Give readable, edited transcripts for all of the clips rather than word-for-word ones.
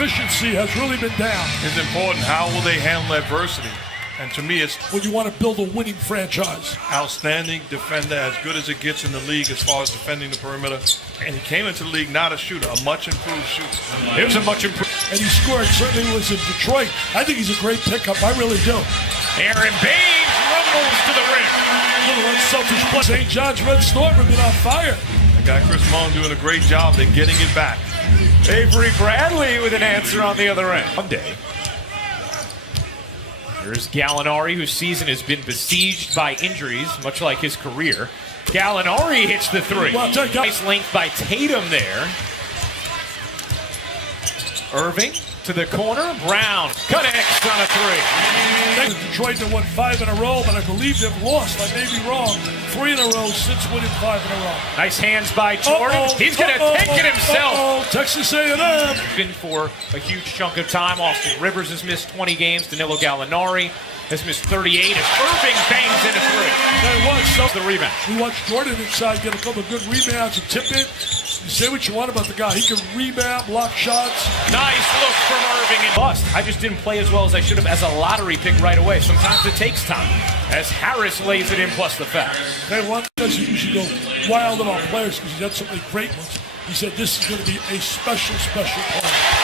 efficiency has really been down. It's important. How will they handle adversity? And to me, it's when you want to build a winning franchise. Outstanding defender, as good as it gets in the league as far as defending the perimeter. And he came into the league not a shooter, a much improved shooter. He was a much improved. And he scored. Certainly was in Detroit. I think he's a great pickup. I really do. Aaron Baines rumbles to the rim. Little unselfish play. St. John's Red Storm have been on fire. That guy Chris Malone doing a great job. They're getting it back. Avery Bradley with an answer on the other end. Monday. Here's Gallinari, whose season has been besieged by injuries, much like his career. Gallinari hits the three. Well, nice length by Tatum there. Irving to the corner. Brown connects on a three. Detroit have won 5 in a row, but I believe they've lost. I may be wrong. 3 in a row since winning 5 in a row. Nice hands by Jordan. He's going to take it himself. Texas A&M. Been for a huge chunk of time. Austin Rivers has missed 20 games. Danilo Gallinari has missed 38 as Irving bangs in a three. The rebound. We watched Jordan inside get a couple of good rebounds and tip it. You say what you want about the guy. He can rebound, block shots. Nice look from Irving and bust. I just didn't play as well as I should have as a lottery pick right away. Sometimes it takes time. As Harris lays it in plus the foul. Hey, one doesn't usually go wild about players because he's had so many great ones. He said this is going to be a special player.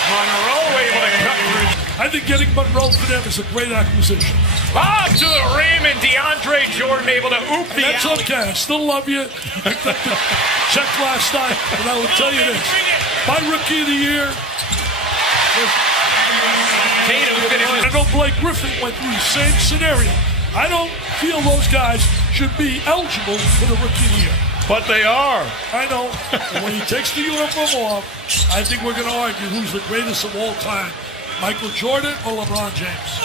Monroe able to cut through. I think getting Monroe for them is a great acquisition. Bob to the rim and DeAndre Jordan able to oop the That's alley. okay. I still love you. Check last night, and I will tell you this. My rookie of the year. Tatum finishes. I know Blake Griffin went through the same scenario. I don't feel those guys should be eligible for the rookie of the year. But they are. I know. And when he takes the uniform off, I think we're going to argue who's the greatest of all time, Michael Jordan or LeBron James.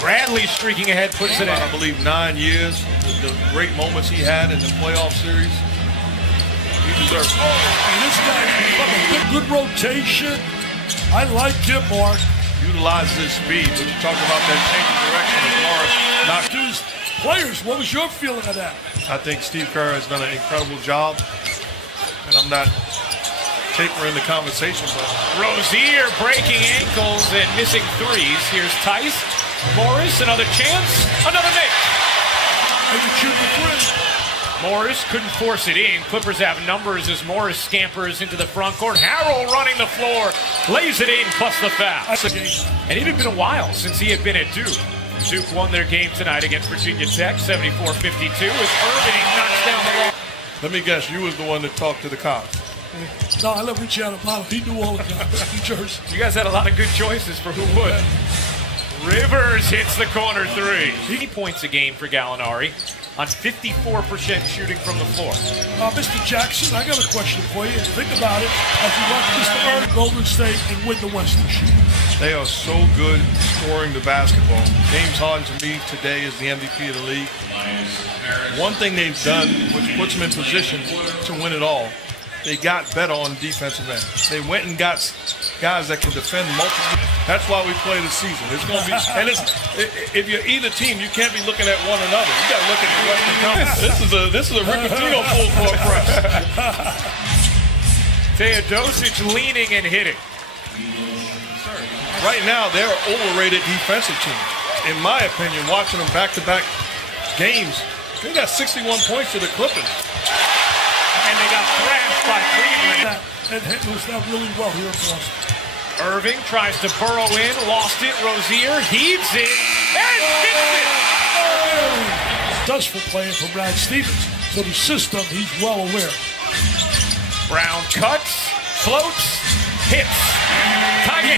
Bradley streaking ahead, puts it in. I believe 9 years, the great moments he had in the playoff series. He deserves it. And this guy, good rotation. I like him, Mark. Utilizes his speed, but you talk about that change of direction as Morris not Dudes, players, what was your feeling of that? I think Steve Kerr has done an incredible job, and I'm not tapering the conversation, but Rozier breaking ankles and missing threes. Here's Tice. Morris, another chance. Another make. I can shoot the three. Morris couldn't force it in. Clippers have numbers as Morris scampers into the front court. Harrell running the floor. Lays it in, plus the foul. And it had been a while since he had been at Duke. Duke won their game tonight against Virginia Tech, 74-52, as Irving knocks down the ball. let me guess, you was the one that talked to the cops. No, I love Richie Adamano. He knew all the guys. New Jersey. You guys had a lot of good choices for who would. Rivers hits the corner three. 80 points a game for Gallinari on 54% shooting from the floor. Mr. Jackson, I got a question for you. Think about it as you watch Mr. Earn Golden State and win the West this year. They are so good scoring the basketball. James Harden, to me, today is the MVP of the league. One thing they've done, which puts them in position to win it all, they got better on the defensive end. They went and got guys that can defend multiple. That's why we play the season. It's going to be, and if you're either team, you can't be looking at one another. You got to look at the Western Conference. This is a Rick Pitino full court press. Teodosic leaning and hitting. Right now, they're an overrated defensive team. In my opinion, watching them back-to-back games, they got 61 points to the Clippers. And they got thrashed by Cleveland. And Hitler's not really well here in Boston. Irving tries to burrow in, lost it. Rozier heaves it, and hits it. Does for playing for Brad Stevens. So the system, he's well aware. Brown cuts, floats, hits.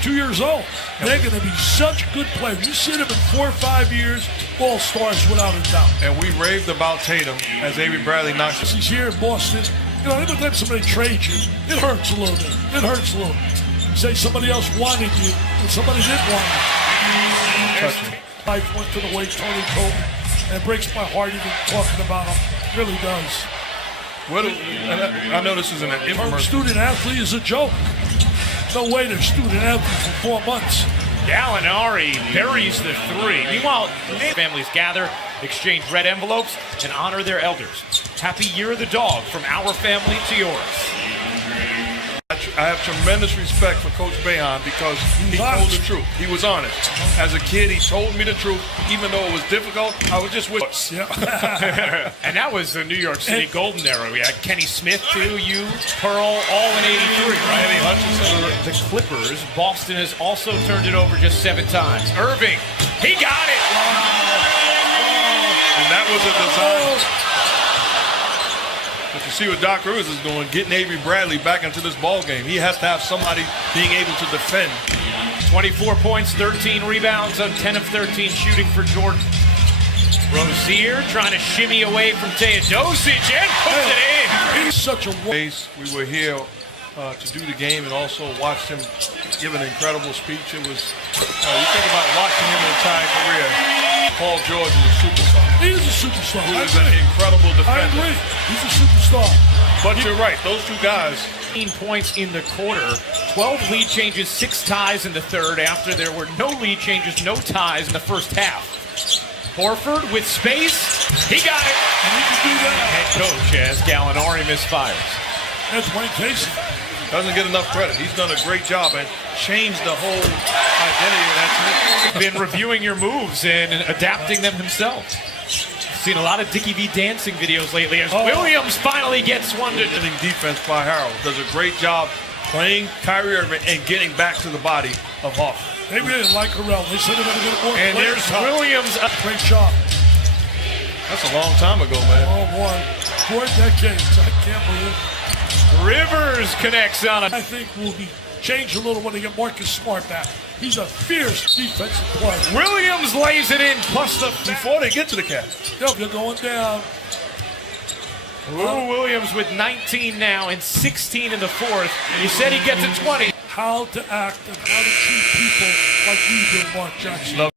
2 years old. They're going to be such good players. You see them in 4 or 5 years, all-stars without a doubt. And we raved about Tatum as Avery Bradley knocks us. He's here in Boston. You know, every time somebody trades you, it hurts a little bit. It hurts a little bit. You say somebody else wanted you, and somebody didn't want you. Life went to the way Tony told me, and it breaks my heart even talking about him. It really does. I know this isn't an infomercial. Student-athlete is a joke. No way they're student-athletes for 4 months. Gallinari buries the three. Meanwhile, families gather, exchange red envelopes, and honor their elders. Happy Year of the Dog from our family to yours. I have tremendous respect for Coach Boeheim because he told the truth. He was honest. As a kid, he told me the truth, even though it was difficult. I was just with us. Yeah. And that was the New York City Golden Era. We had Kenny Smith, too, you, Pearl, all in 83. Randy Hutchinson. The Clippers, Boston has also turned it over just 7 times. Irving, he got it. And that was a design. But you see what Doc Rivers is doing, getting Avery Bradley back into this ball game. He has to have somebody being able to defend. 24 points, 13 rebounds on 10 of 13 shooting for Jordan. Rozier trying to shimmy away from Teodosic and puts it in. He's such a Base. We were here to do the game and also watched him give an incredible speech. It was, you think about watching him in his entire career. Paul George is a superstar. He is a superstar. He is an incredible I defender. agree. He's a superstar. But you're right, those two guys. 15 points in the quarter, 12 lead changes, 6 ties in the third after there were no lead changes, no ties in the first half. Horford with space, he got it. And he can do that. Head coach as Gallinari misfires. That's Wayne Casey. Doesn't get enough credit. He's done a great job and changed the whole identity of that team. Been reviewing your moves and adapting them himself. Seen a lot of Dickie V dancing videos lately as Williams finally gets one to Defense by Harold does a great job playing Kyrie Irving and getting back to the body of Hawk. They really like Harrell. They said they're going to get more. And there's Williams. Great shot. That's a long time ago, man. Oh boy, 4 decades. I can't believe it. Rivers connects on it. I think will be changed a little when they get Marcus Smart back. He's a fierce defensive player. Williams lays it in, plus the Before they get to the Cavs. Yep, they're going down. Lou Williams with 19 now and 16 in the fourth. He said he'd get to 20. How to act and how to treat people like you do, Mark Jackson.